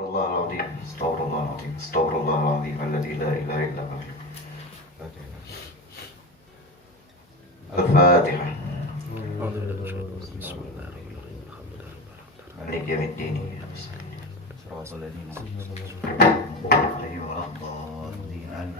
Astagfirullahaladzim, astagfirullahaladzim, astagfirullahaladzim, alladzi la ilaha illa huwa. Al-Fatihah. Malik yaumiddin. Shiratal ladzina an'amta 'alaihim waladdallin.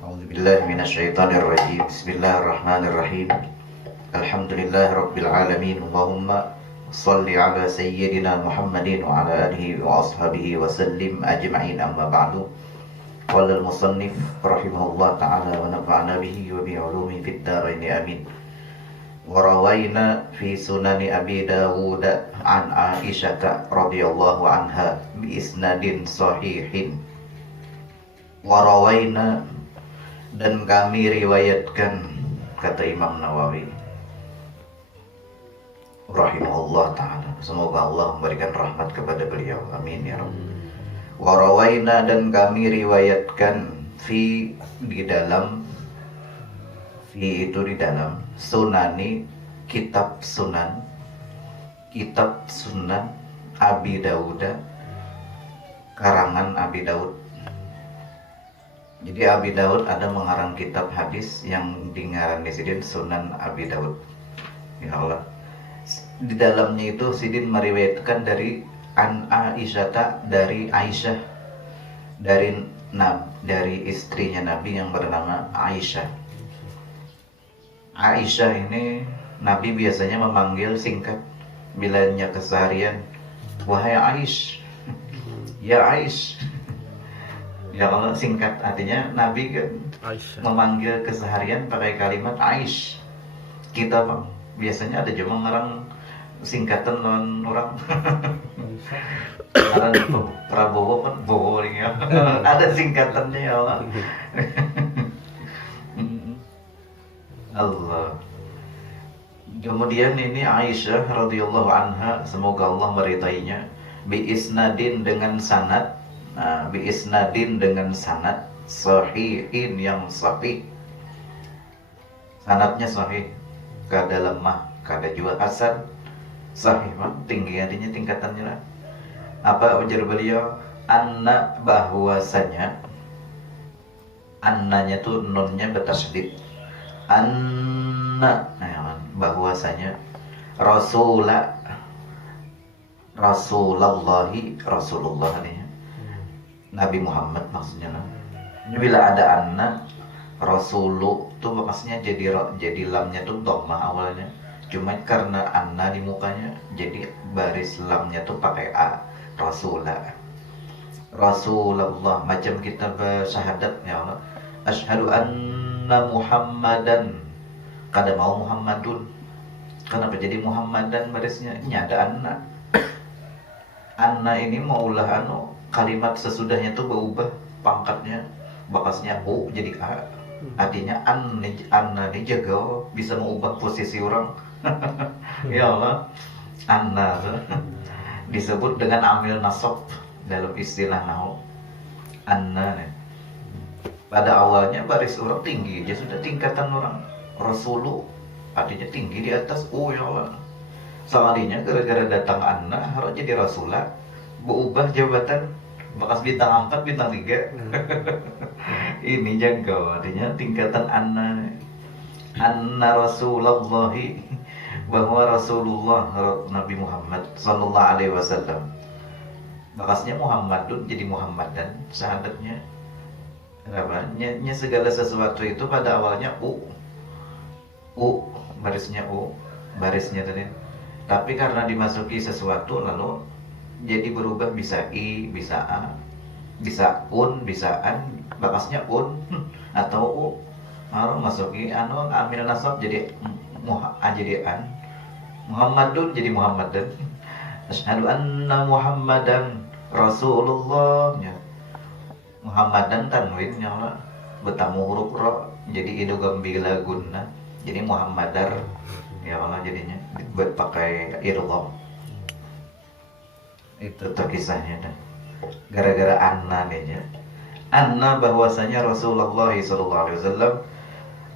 A'udzubillahi minasyaitonirrajim. Bismillahirrahmanirrahim. Alhamdulillahi rabbil alamin. Allahumma shalli ala sayyidina Muhammadin wa ala alihi wa ashabihi wa sallim ajma'in, amma ba'du. Qala al-musannif rahimahullah ta'ala wa nafa'ana bihi wa bi 'ulumihi fid dharain amin. Wa rawayna fi sunani Abi Dawud an Aisyah radhiyallahu anha bi isnadin sahihin. Wa rawayna, dan kami riwayatkan, kata Imam Nawawi rahimahullah ta'ala, semoga Allah memberikan rahmat kepada beliau, amin ya Rabb. Wa rawayna, dan kami riwayatkan, fi, di dalam, fi itu di dalam, sunani, kitab sunan Abi Dawud, karangan Abi Dawud. Jadi Abi Dawud ada mengarang kitab hadis yang dingarang di Sidin Sunan Abi Dawud. Ya Allah. Di dalamnya itu Sidin meriwayatkan dari an Aisyah, dari Aisyah, dari istrinya Nabi yang bernama Aisyah. Aisyah ini Nabi biasanya memanggil singkat bilanya keseharian, wahai Aish, ya Aish. Ya Allah, singkat, artinya Nabi kan memanggil keseharian pakai kalimat Aish. Kita Bang, biasanya ada juga ngarang singkatan non orang. Ngarang Prabowo kan Bowo ya. Ada singkatannya ya Allah. Allah. Kemudian ini Aisyah radhiyallahu anha, semoga Allah meridainya, bi isnadin, dengan sanad. Nah, bi isnadin, dengan sanad sahihin, yang sahih. Sanadnya sahih, kada lemah, kada juga hasan. Sahih mah tinggi, artinya tingkatannya lah. Apa ujar beliau? Anna, bahwasanya, annanya tuh nunnya bertasydid. Anna, bahwasanya Rasulullah nih, Nabi Muhammad maksudnya. Bila ada anna, Rasulu tuh maksudnya jadi lamnya tuh dhammah awalnya. Cuma karena anna di mukanya, jadi baris lamnya tuh pakai a. Rasulullah, macam kita bersyahadat ya Allah. Asyhadu anna Muhammadan. Kada mau Muhammadun. Kenapa jadi Muhammadan barisnya? Ini ada anna. Anna ini maulah kalimat sesudahnya tuh berubah pangkatnya, bakasnya u jadi a. Artinya anna ini jaga bisa mengubah posisi orang. Ya Allah, anna disebut dengan amil nasab dalam istilah nahwu. Anna pada awalnya baris orang tinggi, dia sudah tingkatan orang. Rasulu artinya tinggi di atas u, ya Allah. Sekalinya gara-gara datang anna harus jadi rasulah, berubah jabatan, bekas bintang 4 bintang 3. Ini jaga, artinya tingkatan anna Rasulullahi, bahwa Rasulullah Nabi Muhammad sallallahu alaihi wasallam, bakasnya Muhammadun jadi Muhammadan, syahadatnya kenapa? Nya segala sesuatu itu pada awalnya u barisnya barisnya tadi. Tapi karena dimasuki sesuatu lalu jadi berubah, bisa i, bisa a, bisa un, bisa an, bakasnya un atau u. Lalu masuki amil nasab jadi jadi an. Muhammadun jadi Muhammadan. Asyhadu anna Muhammadan Rasulullah. Muhammadan tanwin ya Allah, bertamu huruf ra, jadi idgham bila gunna. Jadi Muhammadar ya Allah, jadinya pakai idgham. Itu kisahnya. gara-gara anna nih ya. Anna bahwasanya Rasulullah SAW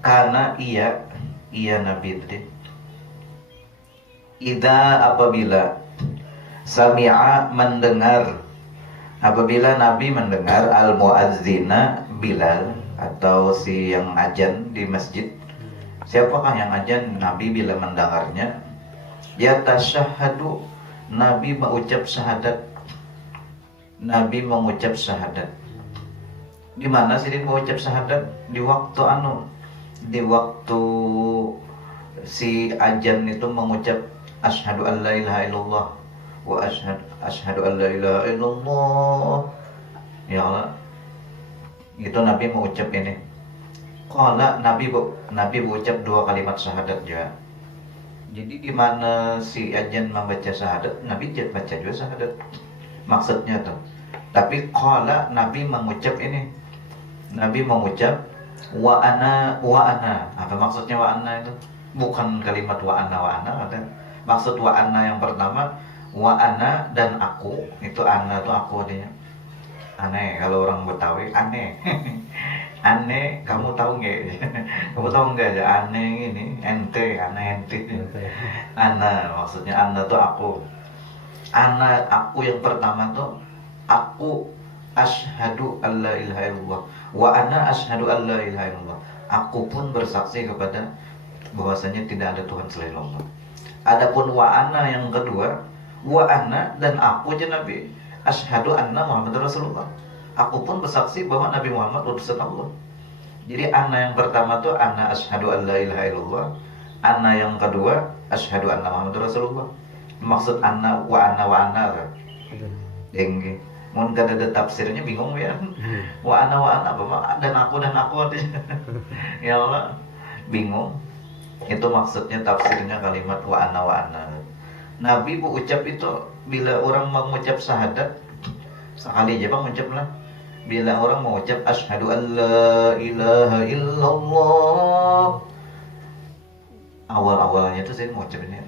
karena iya Nabi tadi apabila sami'a mendengar, apabila Nabi mendengar al muazzina Bilal atau si yang ajan di masjid. Siapakah yang ajan? Nabi bila mendengarnya ya tasyahadu, Nabi mengucap syahadat. Nabi mengucap syahadat. Di mana sih dia mengucap syahadat? Di waktu si ajan itu mengucap asyhadu an la ilaha illallah wa asyhadu an la ilaha illallah. Ya Allah. Itu Nabi mengucap ini. Qala Nabi mengucap 2 kalimat syahadat juga. Jadi di mana si ajan membaca syahadat, Nabi baca juga syahadat. Maksudnya tuh. Tapi qala Nabi mengucap ini. Nabi mengucap wa ana. Apa maksudnya wa ana itu? Bukan kalimat wa ana ada. Maksud wa ana yang pertama wa ana dan aku. Itu ana itu aku artinya. Aneh kalau orang Betawi aneh. Aneh, kamu tahu nggak? Kamu tahu nggak aja aneh ini ente, aneh ente. Ana maksudnya ana tuh aku. Ana aku yang pertama tuh aku asyhadu alla ilaha illallah wa ana asyhadu alla ilaha illallah. Aku pun bersaksi kepada bahwasanya tidak ada Tuhan selain Allah. Adapun wa ana yang kedua, wa ana dan aku aja Nabi asyhadu anna Muhammad Rasulullah. Aku pun bersaksi bahwa Nabi Muhammad utusan Allah. Jadi ana yang pertama tuh ana asyhadu an la ilaha illallah. Ana yang kedua asyhadu anna Muhammad Rasulullah. Maksud ana wa ana kan. Dengge. Mun kada ada tafsirnya bingung ya. Wa ana apa dan aku artinya. Ya Allah, bingung. Itu maksudnya tafsirnya kalimat wa ana. Nabi mengucap itu bila orang mengucap syahadat sekali aja bang mengucaplah. Bila orang mengucap asyhadu an la ilaha illallah, awal-awalnya itu saya mengucapnya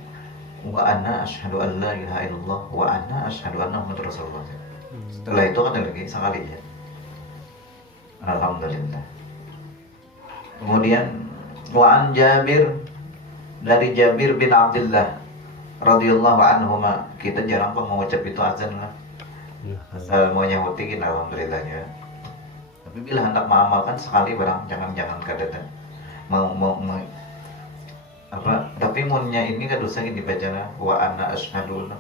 wa ana asyhadu an la ilaha illallah wa ana asyhadu anna Muhammadar Rasulullah. Setelah itu kan ada lagi sekali ya. Alhamdulillah. Kemudian wa an Jabir, dari Jabir bin Abdullah radhiyallahu anhuma. Kita jarang kok mengucap itu azan lah. Asal mau nyahutin alhamdulillahnya. Tapi bila hendak mengamalkan sekali barang jangan kadang mau apa, tapi munnya ini kan dosa ini dibaca wa ana asyhadu,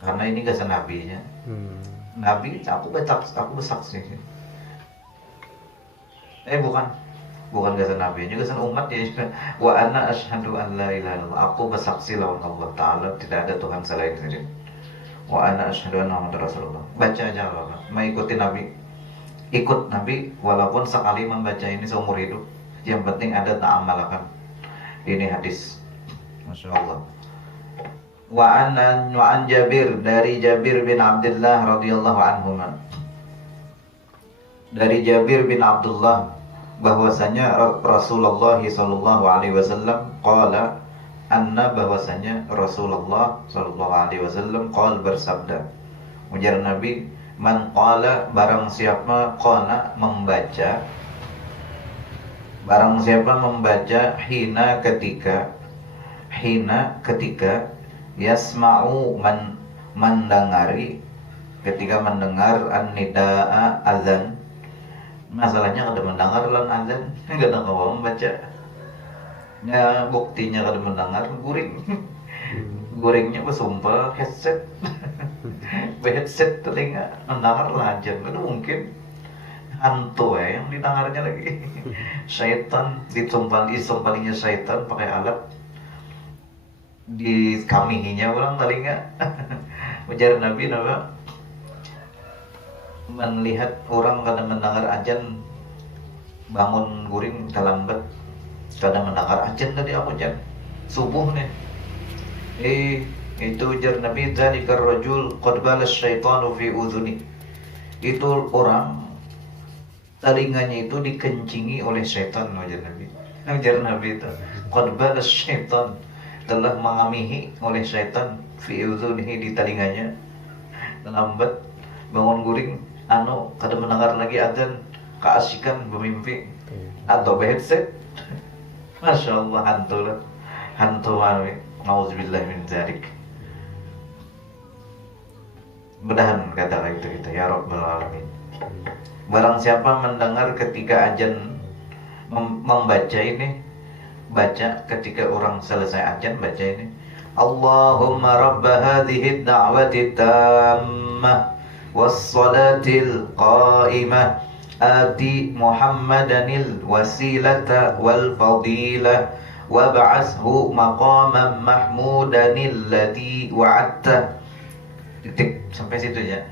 karena ini gak senabinya. Nabi aku bersaksi. Bukan gak senabi, juga sen umat ya. Wa ana asyhadu an la ilaha illallah, aku bersaksi lawan Allah Ta'ala tidak ada Tuhan selain Dia. Wa ana asyhadu anna Muhammadar Rasulullah. Baca aja Allah, mengikuti Nabi. Ikut Nabi walaupun sekali membaca ini seumur hidup. Yang penting ada tak amalkan. Ini hadis. Masya Allah. Wa an Jabir, dari Jabir bin Abdullah radhiyallahu anhu. Dari Jabir bin Abdullah bahwasanya Rasulullah sallallahu alaihi wasallam qala, anna bahwasanya Rasulullah sallallahu alaihi wasallam qala bersabda. Ujar Nabi, man qala, barang siapa qala membaca, barang siapa membaca hina ketika yasma'u mendengari, ketika mendengar an-nidaa azan. Masalahnya kada mendengar lan azan, kada kawa membaca. Ya buktinya kada mendengar guring. Guringnya bersumpah headset. Headset telinga mendengar lah azan. Kada mungkin. Hantu yang didengarnya lagi. Syaitan disumpalinya syaitan pakai alat. Dikamihinya orang telinga. Ujar Nabi nama melihat orang kadang mendengar azan bangun guring terlambat, kadang mendengar azan tadi aku jam subuh nih. Itu ujar Nabi, dzalika rajul qad balas syaitanu fi udhuni. Itu orang telinganya itu dikencingi oleh setan, ujar Nabi. Ujar Nabi itu qad balas syaitan, telah mengamihi oleh setan fi udhunihi, di telinganya terlambat. bangun guring kada mendengar lagi adzan, keasikan bermimpi atau headset. Masya Allah, hantu mami, nauzubillah min dzalik. Mudahan kata itu kita ya Rabbal Alamin. Barang siapa mendengar ketika azan membaca ini, baca ketika orang selesai azan baca ini, Allahumma rabba hadhihi ad-da'wati tammah was-salatil qa'imah ati Muhammadanil wasilata wal fadilah wab'ashu maqaman mahmudanil ladzi wa'adta. Titik sampai situ ya.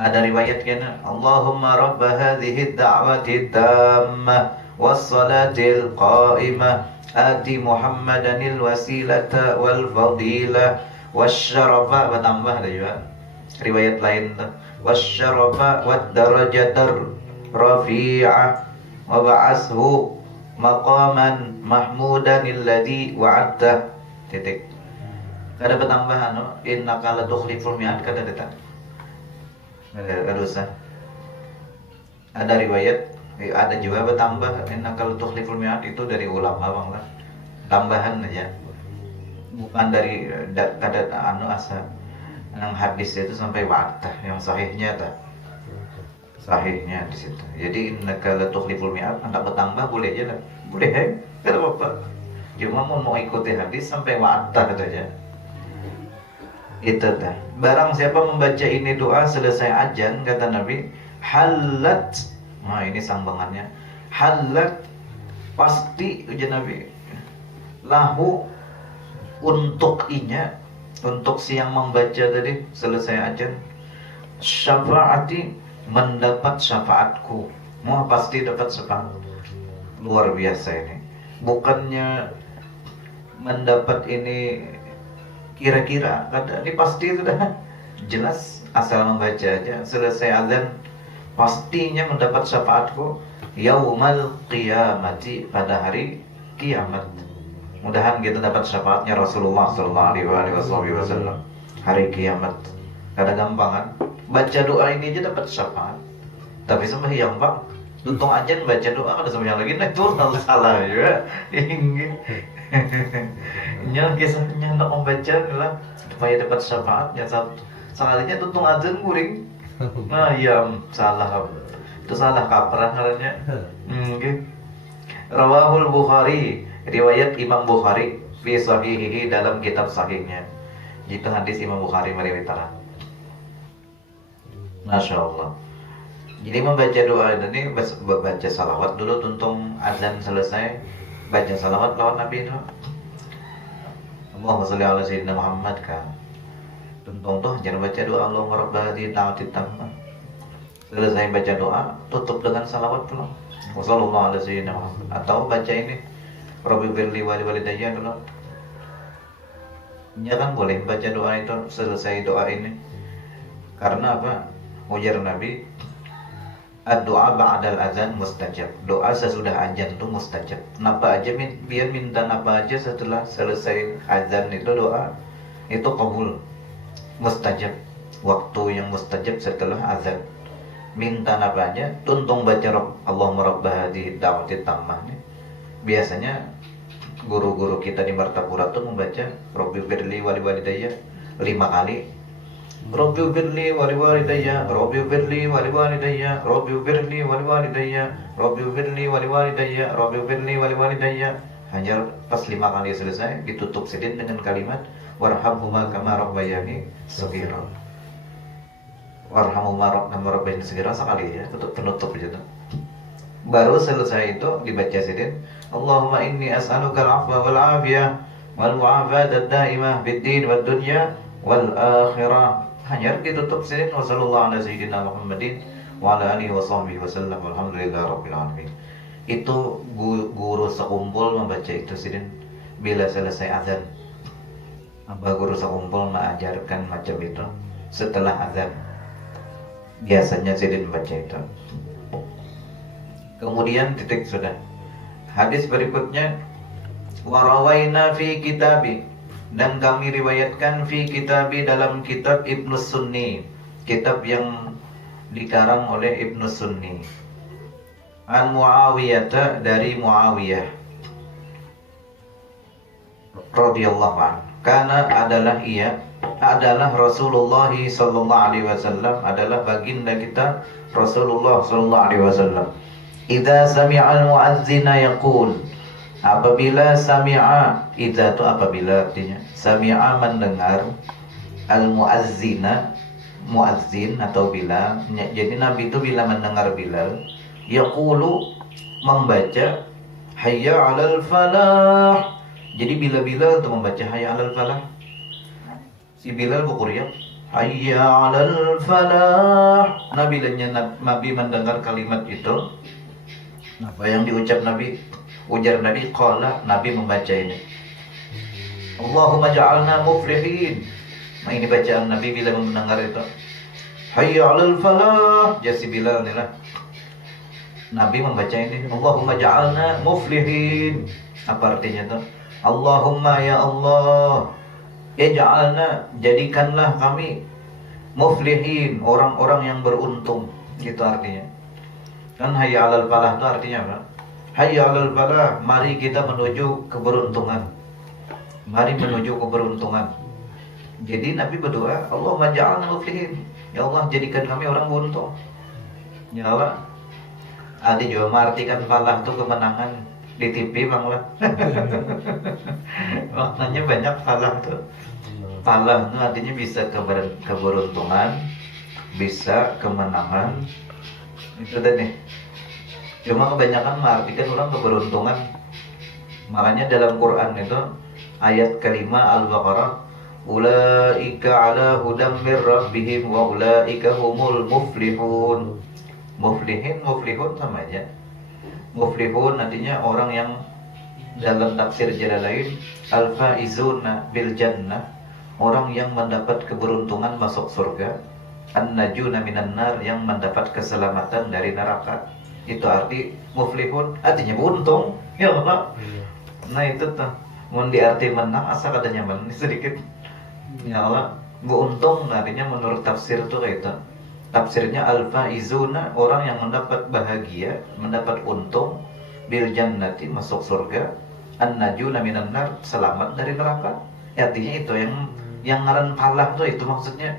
Ada riwayat kan, Allahumma rabba hadhihi ad-da'wati tammah was-salatil qa'imah ati Muhammadanil wasilata wal fadilah wasyarafa, bertambah ada juga riwayat lain tuh, wasyarafa wad darajatar rafi'ah wa ba'ashu maqaman mahmudanil ladzi wa'adta. Titik. Kada bertambahan no, innaka latukhliful mi'ad, kada datang. Ada usah. Ada riwayat, ada juga bertambah innaka latukhliful mi'ad, itu dari ulama bang lah. Tambahan aja. Bukan dari kada asa. Yang hadis itu sampai wa'atah, yang sahihnya tak. Sahihnya di situ. Jadi innaka latukhliful mi'ad, anda bertambah boleh aja lah. Boleh, kada apa-apa. Cuma mau ikuti hadis sampai wa'atah saja. Itu dah. Barang siapa membaca ini doa selesai azan, kata Nabi, halat. Nah ini sambangannya. Halat, pasti ujian Nabi. Lahu, untuk inya, untuk siang membaca tadi selesai azan, syafaati, mendapat syafaatku. Mau pasti dapat syafaat. Luar biasa ini. Bukannya mendapat ini kira-kira, kata ini pasti sudah jelas, asal membaca aja selesai azan pastinya mendapat syafaatku yaumal qiyamati, pada hari kiamat. Mudahan kita dapat syafaatnya Rasulullah sallallahu alaihi wasallam hari kiamat. Kada gampang kan baca doa ini aja dapat syafaat, tapi sembahyang bang untung azan baca doa kada sembahyang lagi, nah itu salah juga. Nya kisahnya hendak membaca lah supaya dapat syafaatnya, sekalinya tuntung azan guring. Nah ya salah, itu salah kaprah caranya. Rawahul Bukhari, riwayat Imam Bukhari fi sahihihi, dalam kitab sahihnya. Itu hadis Imam Bukhari meriwayatkan. Masya Allah. Jadi membaca doa ini baca salawat dulu, tuntung azan selesai baca salawat lawan Nabi itu. Allahumma sholli ala sayyidina Muhammad kan. Tuntung tuh jangan baca doa Allahumma rabba hadhihi da'wati tammah. Selesai baca doa, tutup dengan salawat pula. Wassallallahu ala sayyidina Muhammad. Atau baca ini Rabbi firli wa li walidayya dulu. Ya kan boleh baca doa itu selesai doa ini. Karena apa? Ujar Nabi, ad-doa ba'dal azan mustajab. Doa sesudah azan itu mustajab. Napa aja biar minta napa aja setelah selesai azan itu doa itu qabul. Mustajab. Waktu yang mustajab setelah azan. Minta napa aja, tuntung baca Allahumma rabba hadhihi da'wati tammah. Biasanya guru-guru kita di Martapura tuh membaca Rabbi firli wa li walidayya 5 kali. Rabbi firli wa li walidayya, Rabbi firli wa li walidayya, Rabbi firli wa li walidayya, Rabbi firli wa li walidayya, Rabbi firli wa li walidayya. Hanya pas 5 kali selesai ditutup sidin dengan kalimat warhamhuma kama rabbayani shaghira. Warhamhuma kama rabbayani shaghira sekali ya, tutup penutup gitu. Baru selesai itu dibaca sidin, Allahumma inni as'aluka al-'afwa wal 'afiyah wal mu'afata ad-da'imah fid din wad dunya wal akhirah. Hanya ditutup sidin wa sallallahu ala sayyidina Muhammadin wa ala alihi wa sahbihi wa sallam walhamdulillahi rabbil alamin. Itu guru sekumpul membaca itu sidin bila selesai azan. Apa guru sekumpul mengajarkan macam itu setelah azan. Biasanya sidin membaca itu. Kemudian titik sudah. Hadis berikutnya, wa rawaina fi kitabi dan kami riwayatkan fi kitabi dalam kitab Ibnu Sunni, kitab yang dikarang oleh Ibnu Sunni, an Muawiyah, dari Muawiyah radhiyallahu anhu, karena adalah Rasulullah sallallahu alaihi wasallam, adalah baginda kita Rasulullah sallallahu alaihi wasallam, idza sami'al muazzina yaqul, apabila sami'a, idza itu apabila, artinya sami'a mendengar, al muazzina muazzin atau Bilal. Jadi Nabi itu bila mendengar Bilal yaqulu, membaca hayya 'alal falah. Jadi bila Bilal itu membaca hayya 'alal falah, si Bilal berteriak hayya 'alal falah. Nah, bilanya Nabi mendengar kalimat itu, apa yang diucap Nabi, ujar Nabi, qala, Nabi membaca ini, Allahumma ja'alna muflihin. Nah, ini bacaan Nabi bila mendengar itu hayya 'alal falah. Jadi Bilal inilah Nabi membaca ini, Allahumma ja'alna muflihin. Apa artinya itu? Allahumma, ya Allah, ij'alna, jadikanlah kami muflihin, orang-orang yang beruntung. Itu artinya. Kan hayya 'alal falah itu artinya apa? Hayya 'alal falah, mari kita menuju keberuntungan. Mari menuju keberuntungan. Jadi Nabi berdoa, Allahumma ja'alna muflihin, ya Allah, jadikan kami orang beruntung. Ya Allah. Adi juga mengartikan falah itu kemenangan di TV, Bang lah. Maknanya banyak falah tuh. Falah itu artinya bisa keberuntungan, bisa kemenangan. Itu tadi. Cuma kebanyakan mengartikan orang keberuntungan. Makanya dalam Quran itu ayat kelima Al-Baqarah, ulaika ala hudam mir rabbihim wa ulaika humul muflihun. Muflihun sama aja. Muflihun artinya orang yang, dalam tafsir Jalalain, al-faizuna bil jannah, orang yang mendapat keberuntungan masuk surga, an-najuna minan nar, yang mendapat keselamatan dari neraka. Itu arti muflihun, artinya beruntung. Ya Allah. Nah itu tuh, mau diarti menang asal ada nyaman sedikit. Ya Allah, beruntung artinya menurut tafsir tuh kayak itu. Tafsirnya al-faizuna, orang yang mendapat bahagia, mendapat untung, bil jannati, masuk surga, an-najuna minan nar, selamat dari neraka. Artinya itu yang ngaran falah tuh, itu maksudnya.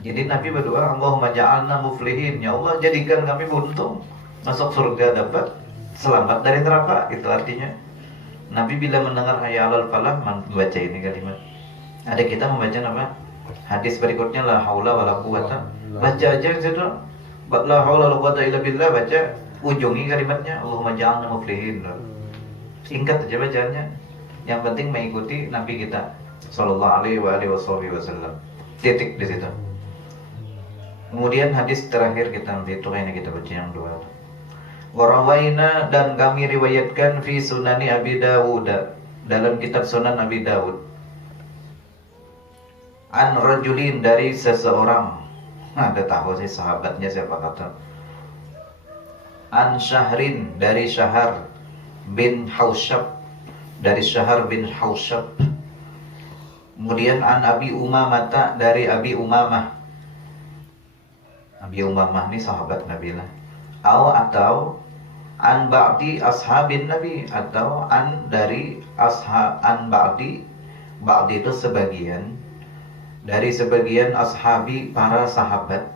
Jadi Nabi berdoa, Allahumma ja'alna muflihin, ya Allah, jadikan kami beruntung, masuk surga, dapat selamat dari neraka. Itu artinya. Nabi bila mendengar hayya 'alal falah membaca ini kalimat. Ada kita membaca apa? Hadis berikutnya, la haula wala quwata. Baca aja situ. La haula wala quwata illa billah, baca, ujungi kalimatnya Allahumma ja'alna muflihin. Singkat aja bacaannya. Yang penting mengikuti Nabi kita sallallahu alaihi wasallam. Titik di situ. Kemudian hadis terakhir kita itu kayaknya kita baca yang dua. Warawaina, dan kami riwayatkan fi sunani Abi Dawud, dalam kitab Sunan Abi Dawud, an rajulin, dari seseorang. Ada tahu sih sahabatnya siapa kata. An Syahrin, dari Syahar bin Hausyab, dari Syahar bin Hausyab. Kemudian an Abi Umamah, dari Abi Umamah. Abi Umamah ini sahabat Nabi lah. Atau an ba'di ashabin Nabi, atau an dari an ba'di itu sebagian, dari sebagian ashabi, para sahabat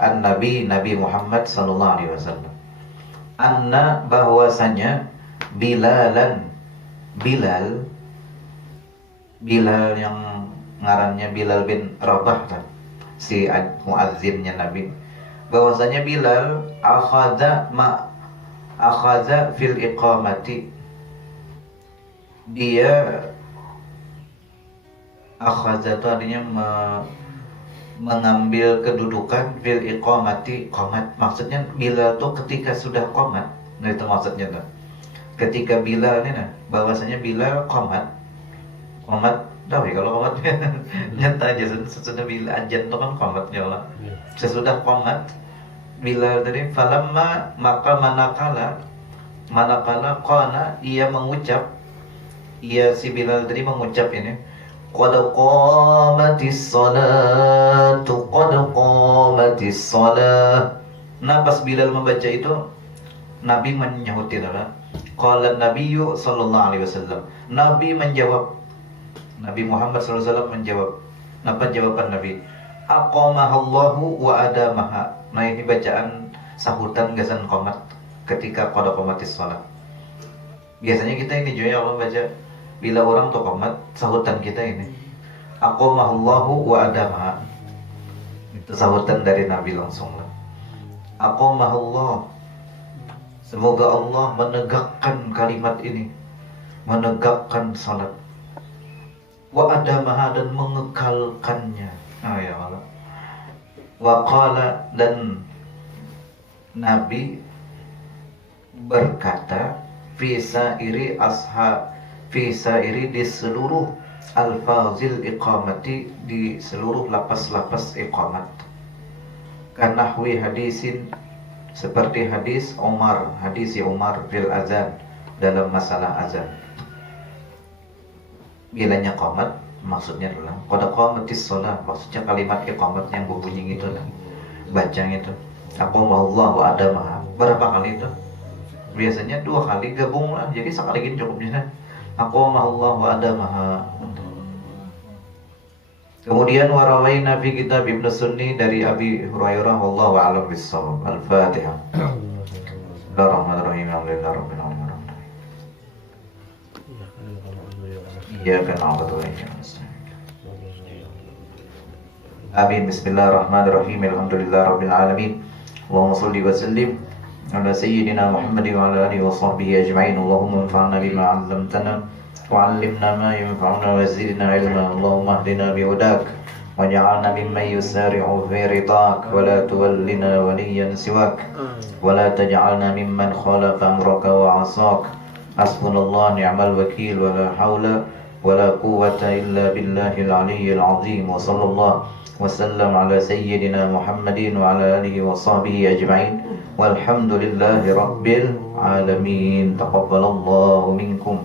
an Nabi Muhammad sallallahu alaihi wasallam. Anna, bahwasanya Bilal yang ngarannya Bilal bin Rabah kan, si muazzinnya Nabi, bahwasanya Bilal akhadha fil iqamati, dia akhadha itu artinya mengambil kedudukan, fil iqamati, qomat, maksudnya Bilal itu ketika sudah qomat. Nah itu maksudnya tuh, ketika Bilal ini, nah bahwasanya Bilal qomat tahu ya kalau qomat nyata aja sesudah Bilal ajan itu kan qomatnya Allah. Sesudah qomat Bilal tadi, falamma, maka manakala qala, ia mengucap Ia si Bilal tadi mengucap ini, qad qamatis salatu, qad qamatis salah. Nah pas Bilal membaca itu, Nabi menyahutin apa? Qala Nabiyyu sallallahu alaihi wasallam. Nabi menjawab. Nabi Muhammad sallallahu alaihi wasallam menjawab. Apa jawaban Nabi? Aqamahallahu wa adamaha. Nah ini bacaan sahutan gasan qomat ketika qad qamatis salat. Biasanya kita ini juga Allah baca bila orang tuh qomat sahutan kita ini. Aqamahallahu wa adamaha. Itu sahutan dari Nabi langsung lah. Aqamahullah. Semoga Allah menegakkan kalimat ini, menegakkan salat. Wa adamaha, dan mengekalkannya. Ya Allah. Wa qala, dan Nabi berkata fi sairi di seluruh alfazil iqamati, di seluruh lapas-lapas iqamat. Kanahwi hadisin, seperti hadis Umar, hadis Umar fil azan, dalam masalah azan. Bilanya qomat, maksudnya adalah qad qamatis shalah, maksudnya kalimat iqamat yang berbunyi itu lah, bacanya itu aqamallahu wa adamaha. Berapa kali itu? Biasanya 2 kali, gabung lah, jadi sekali gini cukupnya. Aqamallahu wa adamaha. Kemudian warawaina fi kitab Ibnu Sunni dari Abi Hurairah, wallahu a'lam bissawab. Al-Fatihah. Bismillahirrahmanirrahim. Alhamdulillahirabbil alamin. Iyyaka na'budu wa iyyaka nasta'in. Amin. Bismillahirrahmanirrahim. Alhamdulillahirabbil alamin. Allahumma shalli wa sallim ala sayyidina Muhammadin wa ala alihi wa sahbihi ajma'in. Allahumma anfa'na bima 'allamtana وعلمنا ما ينفعنا وزدنا علما. اللهم اهدنا بهداك واجعلنا ممن يسارع في رضاك ولا تولنا وليا سواك ولا تجعلنا ممن خالف أمرك وعصاك. حسبنا الله نعم الوكيل ولا حول ولا قوة إلا بالله العلي العظيم. وصلى الله وسلم على سيدنا محمد وعلى آله وصحبه أجمعين والحمد لله رب العالمين. تقبل الله منكم.